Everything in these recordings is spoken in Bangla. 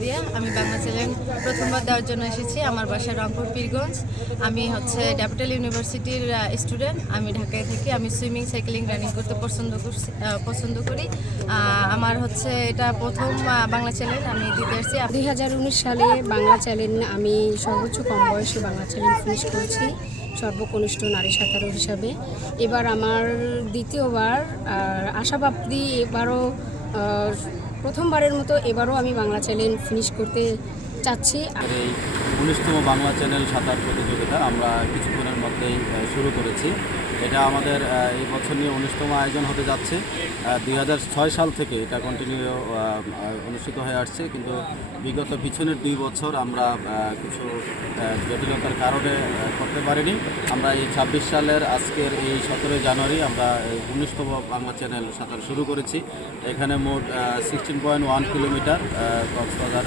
মারিয়া। আমি বাংলা চ্যানেল প্রথমবার দেওয়ার জন্য এসেছি। আমার বাসা রংপুর পীরগঞ্জ। আমি ক্যাপিটাল ইউনিভার্সিটির স্টুডেন্ট। আমি ঢাকায় থাকি। আমি সুইমিং, সাইক্লিং, রানিং করতে পছন্দ করি। আমার এটা প্রথম বাংলা চ্যানেল আমি দিতে আসছি। 2019 সালে বাংলা চ্যানেল আমি সর্বোচ্চ কম বয়সে বাংলা চ্যানেল ফিনিশ করেছি, সর্বকনিষ্ঠ নারী সাঁতারু হিসাবে। এবার আমার দ্বিতীয়বার আশাবাদী, এবারও প্রথমবারের মতো এবারও আমি বাংলা চ্যানেল ফিনিশ করতে চাচ্ছি। এই 19তম বাংলা চ্যানেল সাঁতার প্রতিযোগিতা আমরা কিছুক্ষণের মধ্যেই শুরু করেছি। এটা আমাদের এই বছর নিয়ে 19তম আয়োজন হতে যাচ্ছে। 2006 সাল থেকে এটা কন্টিনিউ অনুষ্ঠিত হয়ে আসছে, কিন্তু বিগত পিছনের 2 বছর আমরা কিছু জটিলতার কারণে করতে পারিনি। আমরা এই 26 সালের আজকের এই 17 জানুয়ারি আমরা 19তম বাংলা চ্যানেল সাঁতার শুরু করেছি। এখানে মোট 16.1 কিলোমিটার কক্সবাজার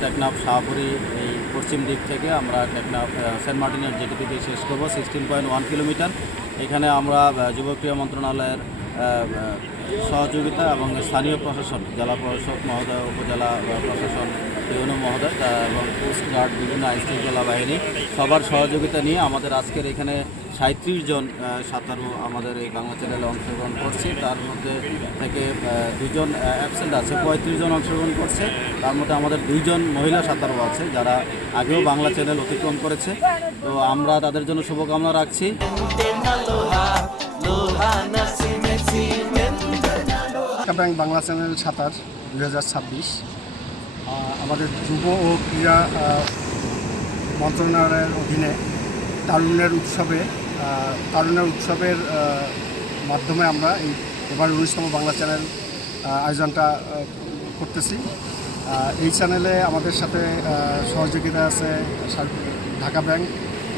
টেকনাফ শাহপুরি এই পশ্চিম দিক থেকে আমরা টেকনাফ সেন্ট মার্টিনের জেটি দিয়ে শেষ করবো 16.1 কিলোমিটার। এখানে আমরা যুব ক্রীড়া মন্ত্রণালয়ের সহযোগিতা এবং স্থানীয় প্রশাসন, জেলা প্রশাসক মহোদয়, উপজেলা প্রশাসন, ইউনো মহোদয় এবং কোস্টগার্ড, বিভিন্ন আইনশৃঙ্খলা বাহিনী সবার সহযোগিতা নিয়ে আমাদের আজকের এখানে 37 জন সাঁতারু আমাদের এই বাংলা চ্যানেলে অংশগ্রহণ করছে। তার মধ্যে থেকে 2 জন অ্যাবসেন্ট আছে, 35 জন অংশগ্রহণ করছে। তার মধ্যে আমাদের 2 জন মহিলা সাঁতারু আছে যারা আগেও বাংলা চ্যানেল অতিক্রম করেছে। তো আমরা তাদের জন্য শুভকামনা রাখছি। বাংলা চ্যানেল সাঁতার 2026 আমাদের যুব ও ক্রীড়া মন্ত্রণালয়ের অধীনে তারুণ্যের উৎসবের মাধ্যমে আমরা এবার 19তম বাংলা চ্যানেল আয়োজনটা করতেছি। এই চ্যানেলে আমাদের সাথে সহযোগিতা আছে ঢাকা ব্যাংক।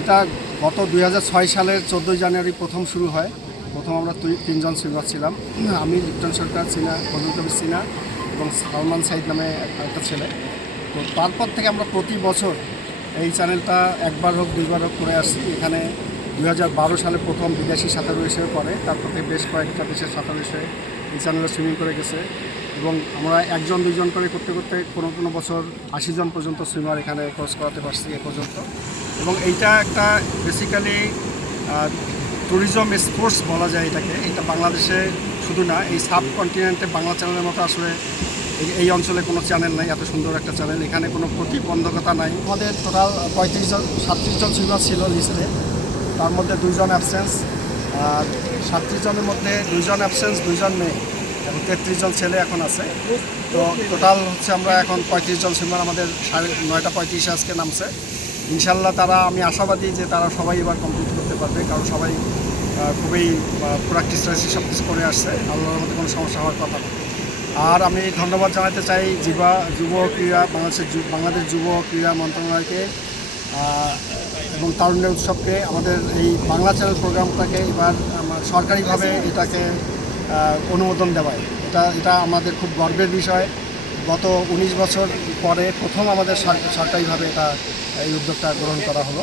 এটা গত 2006 সালের 14 জানুয়ারি প্রথম শুরু হয়। প্রথম আমরা 3 জন সুইমার ছিলাম, আমি লিপ্টন সরকার, ফজল কবির সিনা এবং সালমান সাইদ নামে একটা ছেলে। তো তারপর থেকে আমরা প্রতি বছর এই চ্যানেলটা একবার হোক 2বার হোক করে আসছি। এখানে 2012 সালে প্রথম বিদেশি সাঁতারু এসে পড়ে, তারপর থেকে বেশ কয়েকটা দেশের সাঁতারু এসে এই চ্যানেলে সুইমিং করে গেছে এবং আমরা 1জন 2জন করে করতে করতে কোনো বছর 80 জন পর্যন্ত সুইমার এখানে ক্রস করাতে পারছি এ পর্যন্ত। এবং এইটা একটা বেসিক্যালি ট্যুরিজম স্পোর্টস বলা যায় এটাকে। এটা বাংলাদেশে শুধু না, এই সাবকন্টিনেন্টে বাংলা চ্যানেলের মতো আসলে এই অঞ্চলে কোনো চ্যানেল নাই, এত সুন্দর একটা চ্যানেল। এখানে কোনো প্রতিবন্ধকতা নাই। আমাদের টোটাল 37 জন সুইমার ছিল লিস্টে, তার মধ্যে 2 জন অ্যাবসেন্স। আর 37 জনের মধ্যে 2 জন অ্যাবসেন্স, 2 জন মেয়ে এবং 33 জন ছেলে এখন আছে। তো টোটাল আমরা এখন 35 জন সুইমার আমাদের 9:35 আজকে নামছে। ইনশাল্লাহ আমি আশাবাদী যে তারা সবাই এবার কমপ্লিট করতে পারবে, কারণ সবাই খুবই প্র্যাকটিস সব কিছু করে আসছে। আল্লাহর মধ্যে কোনো সমস্যা হওয়ার কথা না। আর আমি ধন্যবাদ জানাতে চাই বাংলাদেশ যুব ক্রীড়া মন্ত্রণালয়কে এবং তারুণ্যের উৎসবকে, আমাদের এই বাংলা চ্যানেল প্রোগ্রামটাকে এবার সরকারিভাবে এটাকে অনুমোদন দেওয়ায়। এটা আমাদের খুব গর্বের বিষয়। গত 19 বছর পরে প্রথম আমাদের সরকারিভাবে এই উদ্যোগটা গ্রহণ করা হলো।